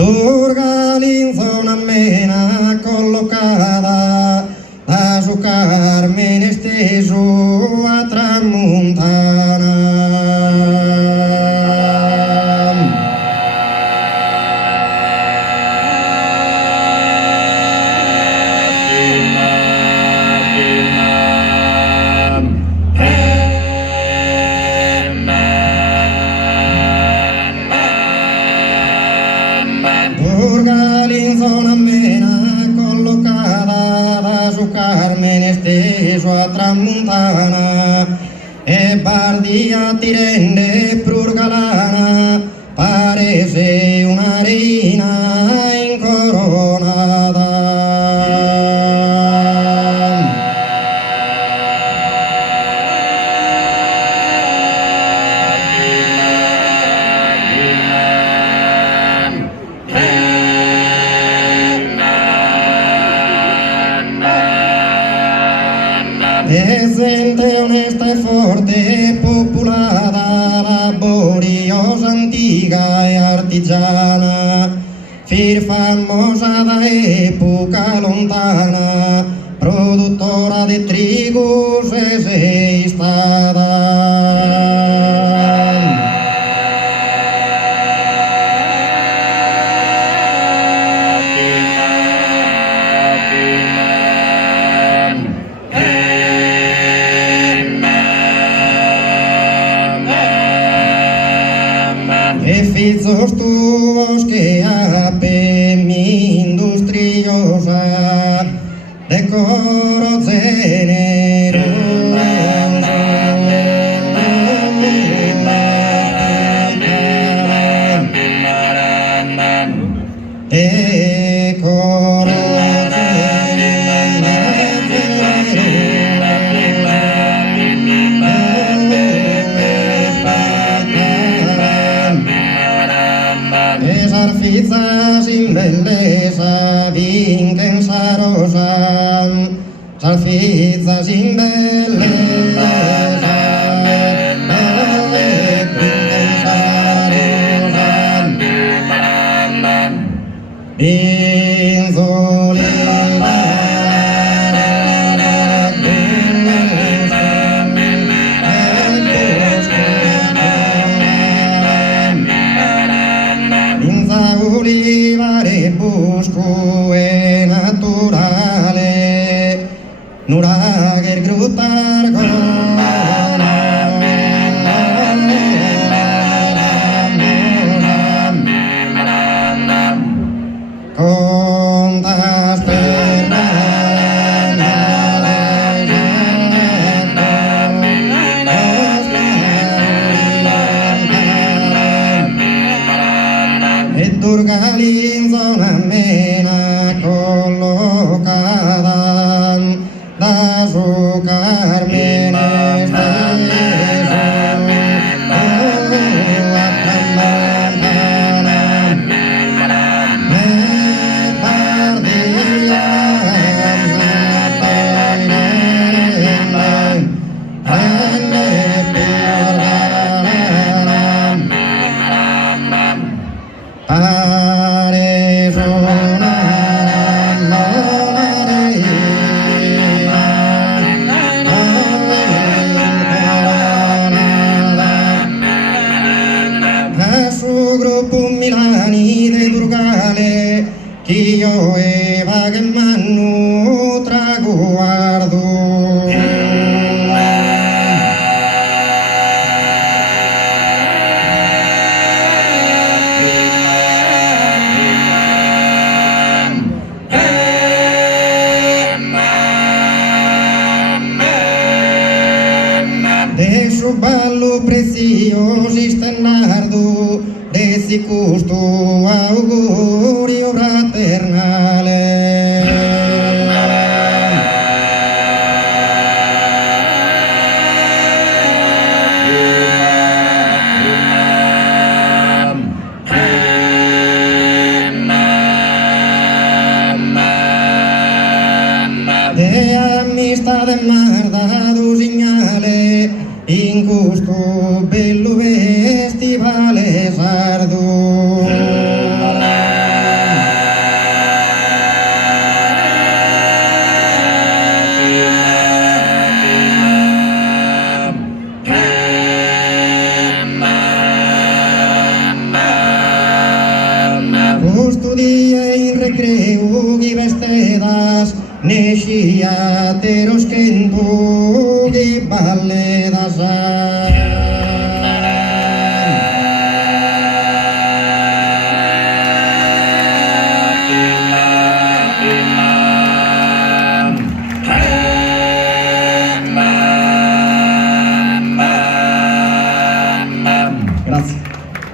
Durga linzona mena collocata da su Carmine steso a tramontana. Durga linzona mena collocata da su Carmine steso a tramontana e Bardia ti rende prurgalana, parece una reina incoronata. E gente onesta e forte, popolata, laboriosa, antica e artigiana, fir famosa da epoca lontana, produttora di trigo se sei stata. E fizos tuos que mi industriosa decoro Sarfizza sin bellezza d'intensa rosa, sarfizza sin bellezza d'intensa rosa, olivare bosco è naturale, nurager gruttar contas Durga linzona mena collocata da su Carmine steso a tramontana e Bardia gruppo Milani de Durgale, che io e che manno traguardo. De su ballo preziosi stenardo, de si custo augurio fraternale. De amistade mardado segnale, in gusto bello festivale sardo. balledas, nexiateros kentu, gi balledas